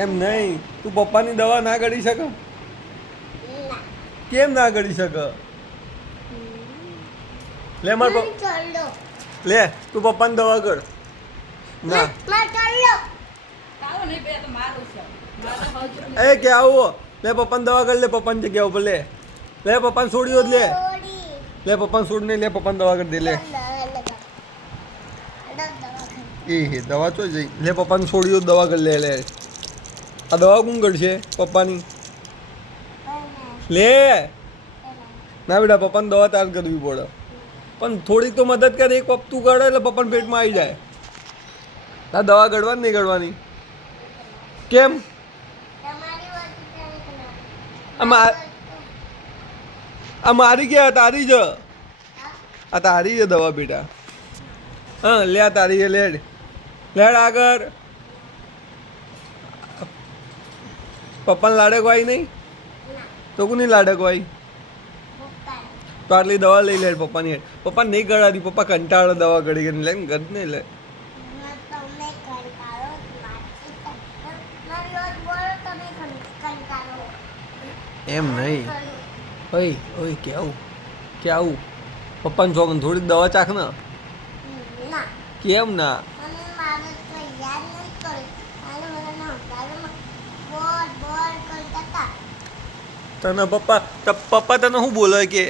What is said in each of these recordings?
એમ નહીં, તું પપ્પાની દવા ના ગળી શકે? ના. કેમ ના ગળી શકે? લે માર ચાલો. લે તું પપ્પાની દવા કર. ના ચાલો. કાળો નહીં બે તો મારું છે મારે હજુ એ કે આવો લે પપ્પાની દવા કરી લે, પપ્પાની જગ્યા ઉપર લે. લે પપ્પાને છોડ્યો જ લે. લે પપ્પાને છોડ ને લે પપ્પાની દવા કરી દે લે. એ દવા તો જઈ લે પપ્પાને છોડ્યો જ દવા કરી લે. લે આ દવા કોણ કરશે? પપ્પાની લે. ના બેટા પપ્પાને દવા તાર કરવી પડે, પણ થોડીક તો મદદ કરે. એક વખત તું કરે એટલે પપ્પાને પેટમાં આવી જાય. આ દવા ગળવાની નહીં ગળવાની? કેમ? આ મારી ક્યાં? તારી જ. આ તારી છે દવા બેટા. હા લે આ તારી છે. લેડ લેડ આગળ. પપ્પાને લાડક વાય નહીં તો કોની લાડક વાય? તો આટલી દવા લઈ લે પપ્પાની. પપ્પા નહીં ગળાતી, પપ્પા કંટાળો દવા ગળી ગઈ. લે ગદ નહીં લે. એમ નહીં. ઓય ઓય કેવું કેવું પપ્પાને છોકન થોડીક દવા ચાખ ને. કેમ ના? તને પપ્પા તને શું બોલે કે?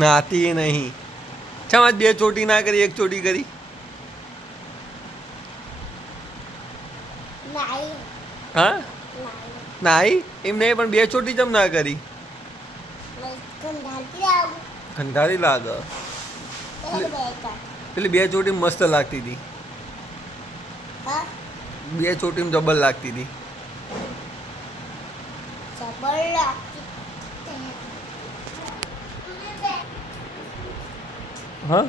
નાતી નહીં. ચમ આજ બે ચોટી ના કરી, એક ચોટી કરી? હા નાઈ એમ નહીં, પણ બે ચોટી ચમ ના કરી? ખંધારી લાગે. પેલી બે ચોટી મસ્ત લાગતી હતી. બે ચોટી જબર લાગતી હતી. હા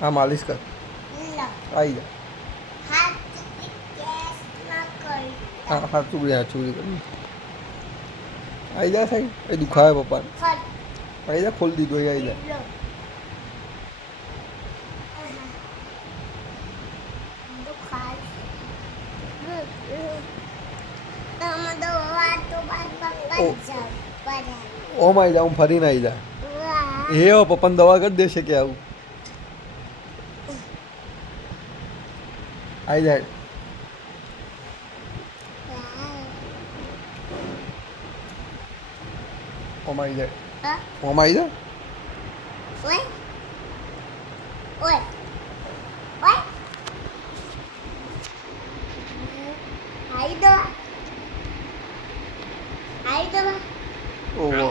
હા માલિશ કર. આવી જા. હા હા ચૂડી કર. આવી જા સાહેબ. એ દુખાવે પપ્પાને. આવી જા, ખોલી દીધો. આવી જા. ઓમ આવી જા. હું ફરીને આવી જા. એ પપ્પાને દવા કરી દેશે કે આવું? આવી જાય. ઓમ આવી જાય. ઓમ આવી જા. ઓહો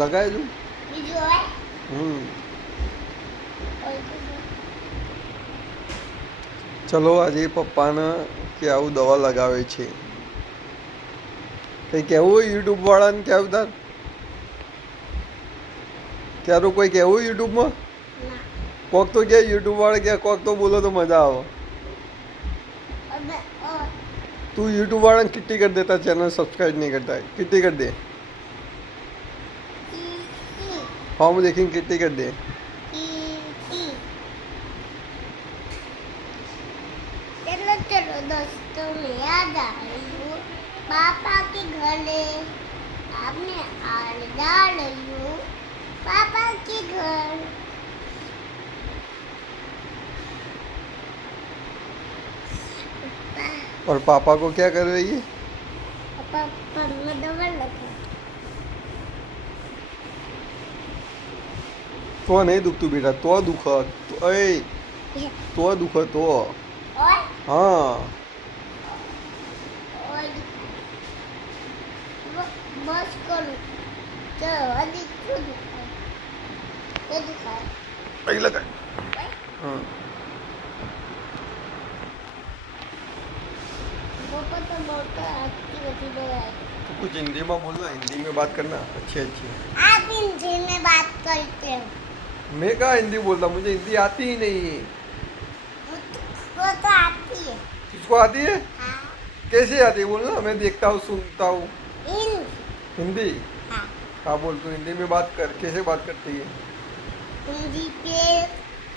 લગાવી દઉં. ચલો આજે પપ્પાને કે આવું દવા લગાવે છે. કંઈ કહેવું હોય યુટ્યુબ વાળાને? કેવું તાર ક્યારું કોઈ કહેવું યુટ્યુબમાં? કોક તો કે યુટ્યુબ વાળા કે કોક તો બોલો તો મજા આવે. તું યુટ્યુબ વાળાને કિટ્ટી કરી દેતા, ચેનલ સબસ્ક્રાइब नहीं करता है, किट्टी कर दे. हाँ मैं देखिए किट्टी कर दे. चलो चलो दोस्तों मैं आ जा रही हूँ पापा के घर. आपने आ जा रही हूँ पापा के घर. और पापा को क्या कर रही है? पापा में दवा लगा. तो नहीं दुखતું बेटा, तो दुख तो दुख तो. हाँ बस करो. चलो अधिक अभी लगा. हाँ पापा तो बहुत अच्छी अच्छी दवा है. तो कुछ हिंदी में बोलना, हिंदी में बात करना. अच्छी अच्छी. आप हिंदी में बात करते हो. मैं कहाँ हिंदी बोलता, मुझे हिंदी आती ही नहीं है. वो तो आती है. किसको आती है? हाँ. कैसे आती है बोलना, मैं देखता हूँ सुनता हूँ. हिंदी. हिंदी हाँ. हाँ बोल, तू हिंदी में बात कर, कैसे बात करती है? हिंदी पे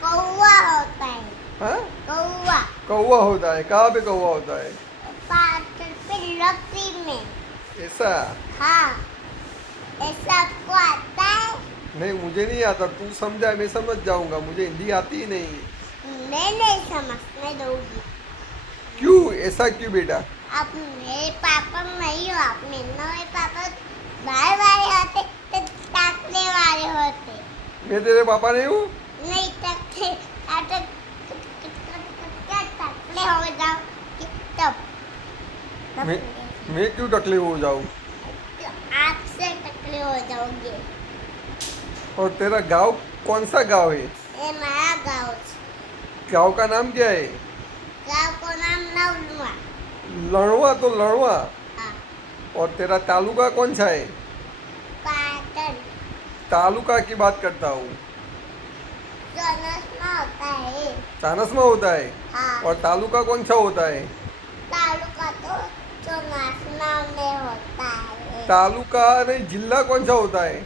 कौवा होता है। हाँ, कौवा कौवा होता है? कहाँ पे कौवा होता है? पात्र पे लकड़ी में। ऐसा? हाँ, ऐसा आपको आता है? नहीं, मुझे नहीं आता, तू समझा, मैं समझ जाऊंगा, मुझे हिंदी आती ही नहीं। मैं नहीं समझने दूंगी। क्यों? ऐसा क्यों बेटा? आप मेरे पापा नहीं हो, आप मेरे पापा बार बार होते तो ताकने वाले होते। मैं तेरे पापा नहीं हूँ? नहीं तकते, आप टकले हो जाओ तब मैं क्यों टकले हो जाऊँ? आपसे टकले हो जाओगे। और तेरा गांव कौन सा गांव है? ये हमारा गाँव है। गांव का नाम क्या है? गाँव को नाम नवलुआ। लड़वा? तो लड़वा। हाँ, और तेरा तालुका कौन सा है? पाटन तालुका की बात करता हूँ। जनसमा होता है। चानसमा होता है? हाँ, और तालुका कौन सा होता है? तालुका तो चौनासना में होता है। तालुका नहीं, जिला कौन सा होता है?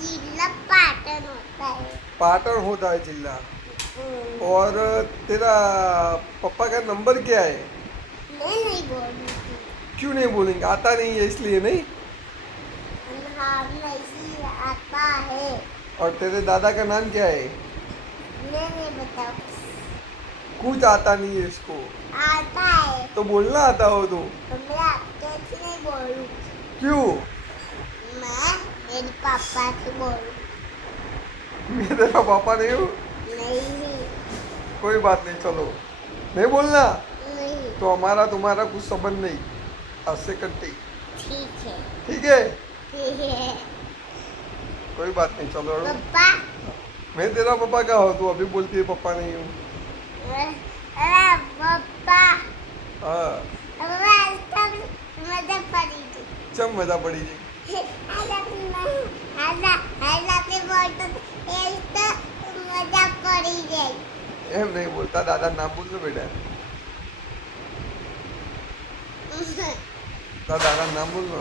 जिला पाटन होता है। पाटन होता है जिला। हम्म, और तेरा पापा का नंबर क्या है? मैं नहीं बोलूँगी। क्यों नहीं बोलेंगे? आता नहीं है इसलिए नहीं? हाँ, नहीं आता है। और तेरे दादा का नाम क्या है? मैं नहीं बताऊँ। कुछ आता नहीं है इसको, आता है तो बोलना आता हो तो? तो मैं आपके से नहीं बोलूँ। क्यों? मैं मेरे पापा से बोलूँ। मैं तेरा पापा नहीं हूँ? नहीं, कोई बात नहीं, चलो, नहीं बोलना नहीं, तो हमारा तुम्हारा कुछ संबंध नहीं, आज से कट्टी। ठीक है, ठीक है, ठीक है। कोई बात नहीं, चलो। पापा, मैं तेरा पापा का हो, तू अभी बोलती है पापा नहीं हूँ। अरे पापा, हाँ, सब मजा पड़ी थी। चम मजा पड़ी जी। मजा पड़ी गई। एम नहीं बोलता, दादा नाम बोल लो बेटा, दादा नाम बोल लो।